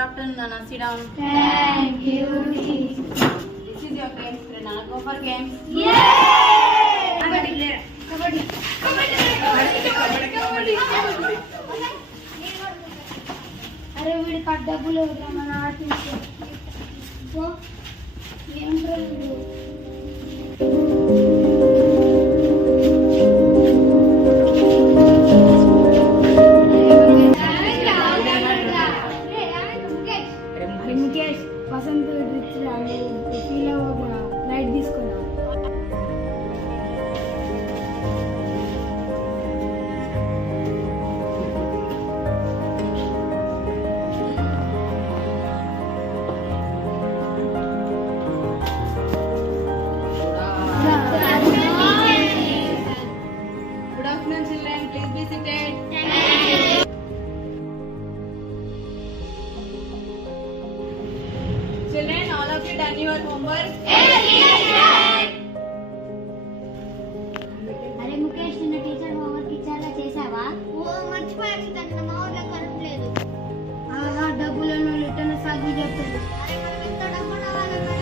afternoon, Nana. Sit down. Thank you, teacher. This is your game. Nana, go for games. Yay! Kabaddi. అరే వీడి డబ్బులు మన artist ఏం రోజు వసంత్ ఫీల్ లైట్ తీసుకున్నా Children, all of you done your homework? అరే ముఖేష్ నిన్న టీచర్ హోంవర్క్ ఇచ్చారా చేసావా? ఓ మర్చిపోయాను తన మా ఊర్లో కరెంట్ లేదు. ఆహా డబ్బులను రిటర్న్ సాగి చెప్తాను. అరే మనం ఎంత డబ్బు రావాలన్నా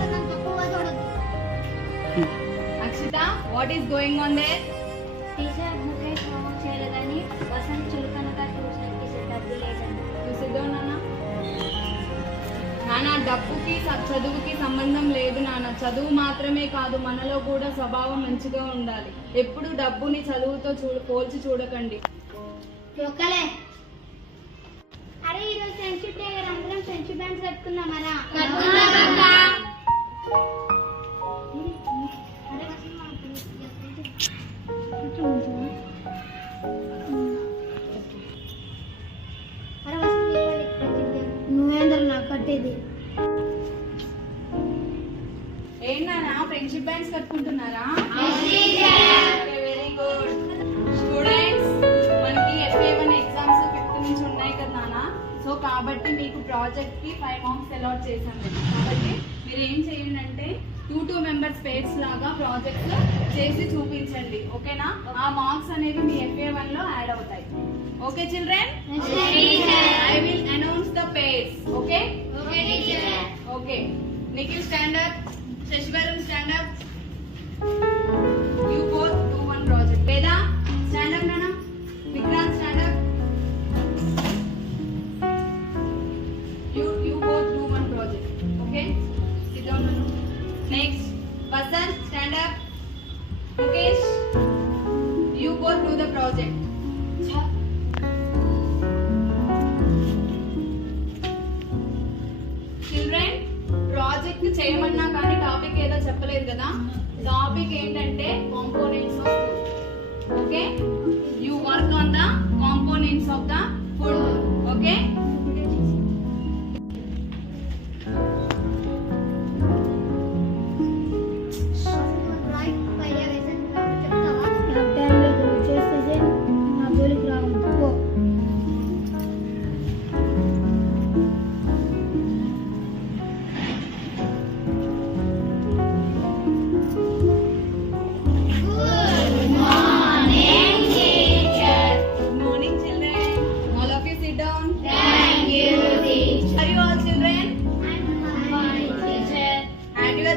మనం తక్కువ చూడదు. Akshita, what is going on there? Teacher Mukesh homework చేయలేదని వసంత్ చులకనగా ట్యూషన్ టీచర్ డబ్బులు లేదని. You sit down, Nana. నాన్న డబ్బుకి చదువుకి సంబంధం లేదు నాన్న. చదువు మాత్రమే కాదు, మనలో కూడా స్వభావం మంచిగా ఉండాలి. ఎప్పుడు డబ్బుని చదువుతో పోల్చి చూడకండి. ఒక్కలే అరే ఈరోజు ఫ్రెండ్షిప్ డే కదా, అందరం ఫ్రెండ్షిప్ బ్యాండ్స్ కట్టుకుందామరా? నువ్వేంద్ర నాకు కట్టేది ఏంటన్నా ఫ్రెండ్షిప్ బ్యాండ్స్ కట్టుకుంటున్నారా? వెరీ గుడ్ స్టూడెంట్స్, మనకి FA1 ఎగ్జామ్స్ 5th నుంచి ఉన్నాయి కదా నాన్న. సో కాబట్టి మీకు ప్రాజెక్ట్ కి 5 మార్క్స్ అలాట్ చేశాను. కాబట్టి మీరు ఏం చేయండి అంటే 2 మెంబర్స్ పేర్స్ లాగా ప్రాజెక్ట్స్ చేసి చూపించండి. ఓకేనా? ఆ మార్క్స్ అనేవి మీ FA1 లో యాడ్ అవుతాయి. Okay children? I will announce the pairs. Okay? Okay teacher. Okay. Nikhil, stand up. Shashivaram, stand up. You both do one project. Veda, stand up, Nana. Vikrant, stand up. You both do one project. Okay? Sit down, Nana. Next, Vasant, stand up. Mukesh, you both do the project. Children, project చేయమన్నా కానీ topic ఏదో చెప్పలేదు కదా. Topic ఏంటంటే components of food. Okay, you work on the components of the food. Okay,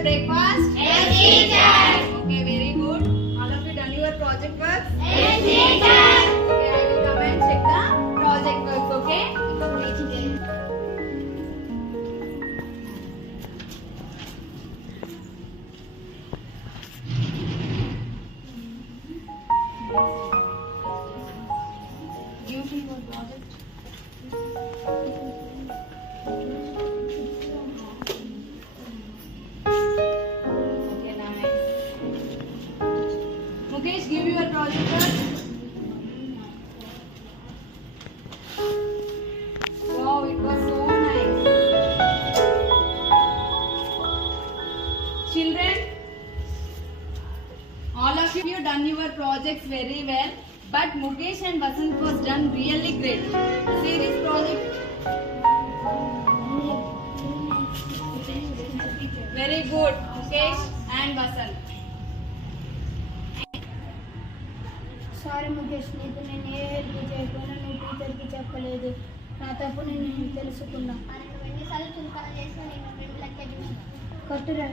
breakfast? Yes, teacher. Okay, very good. All of you done your project work? Yes, teacher. Okay, I will come and check the project works. Okay? Give me your project. Mukesh, give your project work. Wow, it was so nice. Children, all of you done your projects very well, but Mukesh and Vasant was done really great. See this project. Very good Mukesh and Vasant. Sorry Mukesh, నీకు నేను ఏ help చేయకపోయినా నువ్వు టీచర్కి చెప్పలేదు. నా తప్పు నేను తెలుసుకున్నా. ఎన్నిసార్లు చులకన చేసినా నేను 2 లక్షలు కట్టురా.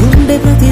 గుండె ప్రతి